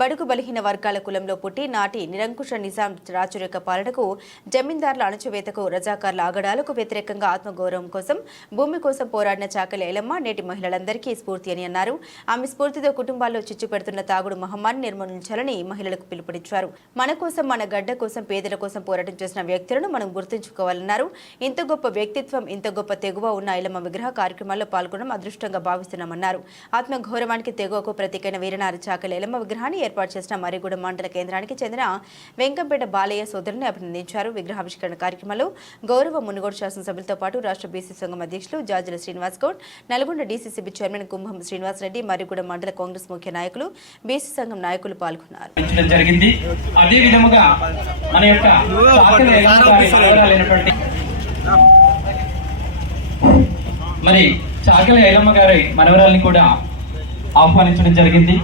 బడుగు బలహీన వర్గాల కులంలో పుట్టి నాటి నిరంకుశ నిజాం రాచరిక పాలనకు జమీందారుల అణచివేతకు రజాకార్ల ఆగడాలకు వ్యతిరేకంగా ఆత్మగౌరవం కోసం భూమి కోసం పోరాడిన చాకలి ఐలమ్మ నేటి మహిళలందరికీ స్ఫూర్తి అని అన్నారు. ఆమె స్ఫూర్తితో కుటుంబాల్లో చిచ్చు పెడుతున్న తాగుడు మహమ్మారిని నిర్మూలించాలని మహిళలకు పిలుపునిచ్చారు. మన కోసం మన గడ్డ కోసం పేదల కోసం పోరాటం చేసిన వ్యక్తులను మనం గుర్తుంచుకోవాలన్నారు. ఇంత గొప్ప వ్యక్తిత్వం ఇంత గొప్ప తెగువ ఉన్న ఐలమ్మ విగ్రహ కార్యక్రమాల్లో పాల్గొనడం అదృష్టంగా భావిస్తున్నామన్నారు. ఆత్మగౌరవానికి తెగువకు ప్రతీకైన వీరనారి చాకలి ఐలమ్మ విగ్రహాన్ని ఏర్పాటు చేసిన మరిగూడెం మండల కేంద్రానికి చెందిన వెంకంపేట బాలయ్య సోదరుని అభినందించారు. విగ్రహావిష్కరణ కార్యక్రమంలో గౌరవ మునుగోడు శాసనసభ్యులతో పాటు రాష్ట్ర బీసీ సంఘం అధ్యక్షులు జాజుల శ్రీనివాస్ గౌడ్ నల్గొండ డీసీసీబీ చైర్మన్ కుంభం శ్రీనివాస్ రెడ్డి మరిగూడెం మండల కాంగ్రెస్ ముఖ్య నాయకులు బీసీ సంఘం నాయకులు పాల్గొన్నారు. జరిగింది. అదే విధముగా మన యొక్క మరి చాకలి ఐలమ్మ గారి మనవరాల్ని కూడా ఆహ్వానించడం జరిగింది.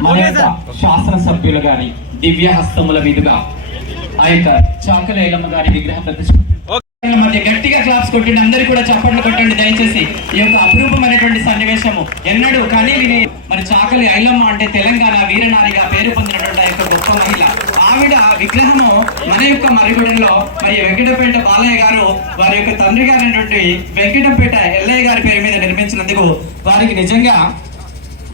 మన యొక్క శాసనసభ్యులు గారి దివ్య హస్తముల మీదుగా ఆ యొక్క చాకలి ఐలమ్మ గారి విగ్రహ ప్రతిష్ఠ మధ్య గట్టిగా క్లాప్స్ కొట్టండి. అందరు కూడా చప్పట్లు కొట్టండి దయచేసి. ఈ యొక్క అపురూపమైనటువంటి సన్నివేశము ఎన్నడూ కానీ విని మరి చాకలి ఐలమ్మ అంటే తెలంగాణ వీరనారిగా పేరు పొందినటువంటి ఆ యొక్క గొప్ప మహిళ. ఆవిడ విగ్రహము మన యొక్క మరిగూడెంలో మరి వెంకటపేట బాలయ్య గారు వారి యొక్క తండ్రి గారైనటువంటి వెంకటపేట ఎల్లయ్య గారి పేరు మీద నిర్మించినందుకు వారికి నిజంగా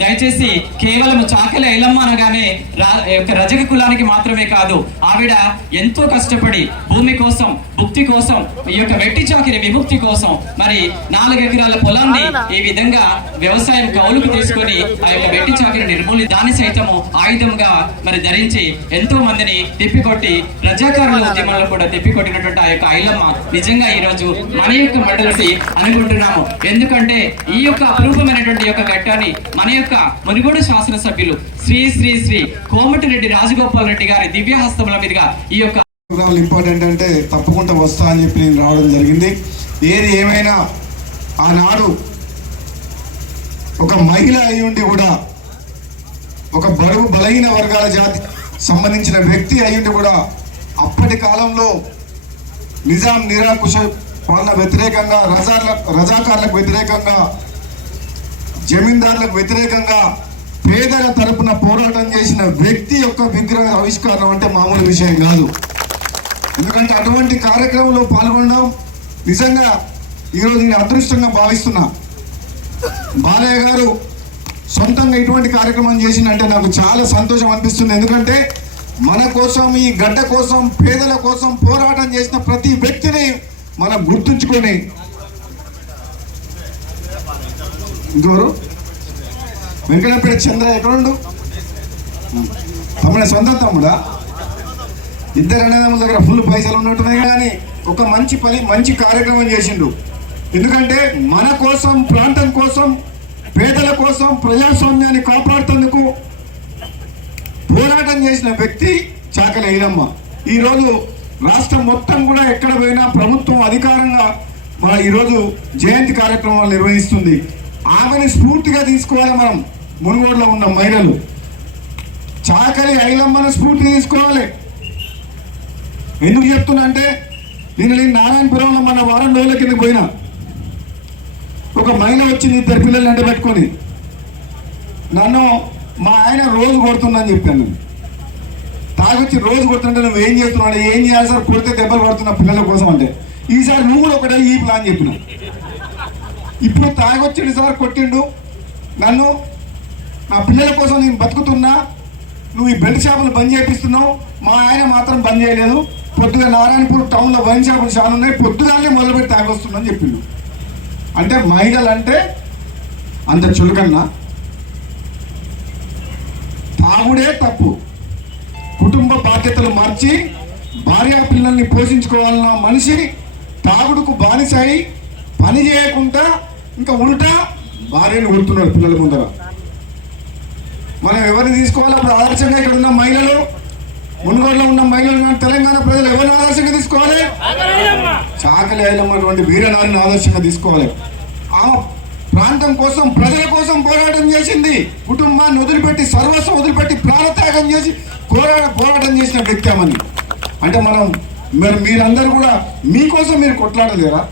దయచేసి కేవలం చాకలి ఐలమ్మ అనగానే రజక కులానికి మాత్రమే కాదు ఆవిడ ఎంతో కష్టపడి భూమి కోసం భుక్తి కోసం ఈ యొక్క వెట్టి చాకిరి విముక్తి కోసం మరి నాలుగు ఎకరాల పొలాన్ని ఈ విధంగా వ్యవసాయం కౌలుకు తీసుకొని ఆ యొక్క వెట్టి చాకిరి నిర్మూలి దాని సైతము ఆయుధంగా మరి ధరించి ఎంతో మందిని తిప్పికొట్టి రజాకారుల ఉద్యమంలో కూడా తిప్పికొట్టినటువంటి ఆ యొక్క ఐలమ్మ నిజంగా ఈ రోజు మన యొక్క మండలికి అనుకుంటున్నాము. ఎందుకంటే ఈ యొక్క అపరూపమైనటువంటి యొక్క ఘట్టాన్ని మన యొక్క మునిగోడు శాసనసభ్యులు శ్రీ శ్రీ శ్రీ కోమటిరెడ్డి రాజగోపాల్ రెడ్డి గారి దివ్య హస్తముల మీదుగా ఈ యొక్క ప్రోగ్రాంలు ఇంపార్టెంట్ అంటే తప్పకుండా వస్తా అని చెప్పి నేను రావడం జరిగింది. ఏది ఏమైనా ఆనాడు ఒక మహిళ అయి ఉండి కూడా ఒక బరువు బలహీన వర్గాల జాతి సంబంధించిన వ్యక్తి అయి ఉండి కూడా అప్పటి కాలంలో నిజాం నిరాకుశ వాళ్ళ వ్యతిరేకంగా రజార్ల రజాకారులకు వ్యతిరేకంగా జమీందారులకు వ్యతిరేకంగా పేదల తరపున పోరాటం చేసిన వ్యక్తి యొక్క విగ్రహ ఆవిష్కరణ అంటే మామూలు విషయం కాదు. ఎందుకంటే అటువంటి కార్యక్రమంలో పాల్గొనడం నిజంగా ఈరోజు నేను అదృష్టంగా భావిస్తున్నా. బాలయ్య గారు సొంతంగా ఇటువంటి కార్యక్రమం చేసిందంటే నాకు చాలా సంతోషం అనిపిస్తుంది. ఎందుకంటే మన కోసం ఈ గడ్డ కోసం పేదల కోసం పోరాటం చేసిన ప్రతి వ్యక్తిని మనం గుర్తుంచుకొని ఇంకెవరు వెంకటపేట చంద్ర ఎక్కడుండు? తమ్ముడే సొంత తమ్ముడా? ఇద్దరు అన్నదమ్ముల దగ్గర ఫుల్ పైసలు ఉన్నట్టున్నాయి కానీ ఒక మంచి పని మంచి కార్యక్రమం చేసిండు. ఎందుకంటే మన కోసం ప్రాంతం కోసం పేదల కోసం ప్రజాస్వామ్యాన్ని కాపాడుతందుకు పోరాటం చేసిన వ్యక్తి చాకలి ఐలమ్మ ఈరోజు రాష్ట్రం మొత్తం కూడా ఎక్కడ పోయినా ప్రభుత్వం అధికారంగా మన ఈరోజు జయంతి కార్యక్రమాలు నిర్వహిస్తుంది. ఆమెని స్ఫూర్తిగా తీసుకోవాలి మనం. మునుగోడులో ఉన్న మహిళలు. చాకలి ఐలమ్మను స్ఫూర్తి తీసుకోవాలి. ఎందుకు చెప్తున్నా అంటే నేను నేను నారాయణపురంలో మన వారం రోజుల కింద పోయినా. ఒక మహిళ వచ్చింది ఇద్దరు పిల్లలు వెంట పెట్టుకొని. నన్ను మా ఆయన రోజు కొడుతుందని చెప్పాను తాగొచ్చి రోజు కొడుతుంటే నువ్వు ఏం చేస్తున్నావు? ఏం చేయాలి సార్? కొడితే దెబ్బలు కొడుతున్నా పిల్లల కోసం అంటే. ఈసారి నువ్వు కూడా ఒకటే ఈ ప్లాన్ చెప్పినా ఇప్పుడు తాగొచ్చిండు సార్ కొట్టిండు. నన్ను నా పిల్లల కోసం నేను బతుకుతున్నా. నువ్వు ఈ బెల్ట్ షాపులు బంద్ చేపిస్తున్నావు. మా ఆయన మాత్రం బంద్ చేయలేదు. పొద్దుగా నారాయణపూర్ టౌన్లో వైన్ షాపులు చాలా ఉన్నాయి. పొద్దుగానే మొదలుపెట్టి తాగొస్తున్నాను చెప్పిండు. అంటే మహిళలు అంటే అంత చులకన్నా. తాగుడే తప్పు. కుటుంబ బాధ్యతలు మార్చి భార్యా పిల్లల్ని పోషించుకోవాలన్న మనిషి తాగుడుకు బానిసాయి పని చేయకుండా ఇంకా ఉల్టా భార్యను ఉడుతున్నాడు పిల్లల ముందర. మనం ఎవరిని తీసుకోవాలి అప్పుడు ఆదర్శంగా ఇక్కడ ఉన్న మహిళలు మునుగోడులో ఉన్న మహిళలు కానీ తెలంగాణ ప్రజలు ఎవరిని ఆదర్శంగా తీసుకోవాలి? చాకలి అయినటువంటి వీరనారిని ఆదర్శంగా తీసుకోవాలి. ఆమె ప్రాంతం కోసం ప్రజల కోసం పోరాటం చేసింది. కుటుంబాన్ని వదిలిపెట్టి సర్వస్వం వదిలిపెట్టి ప్రాణత్యాగం చేసి పోరాట పోరాటం చేసిన వ్యక్తి అంటే మనం మరి మీరందరూ కూడా మీకోసం మీరు కొట్లాడలేరా?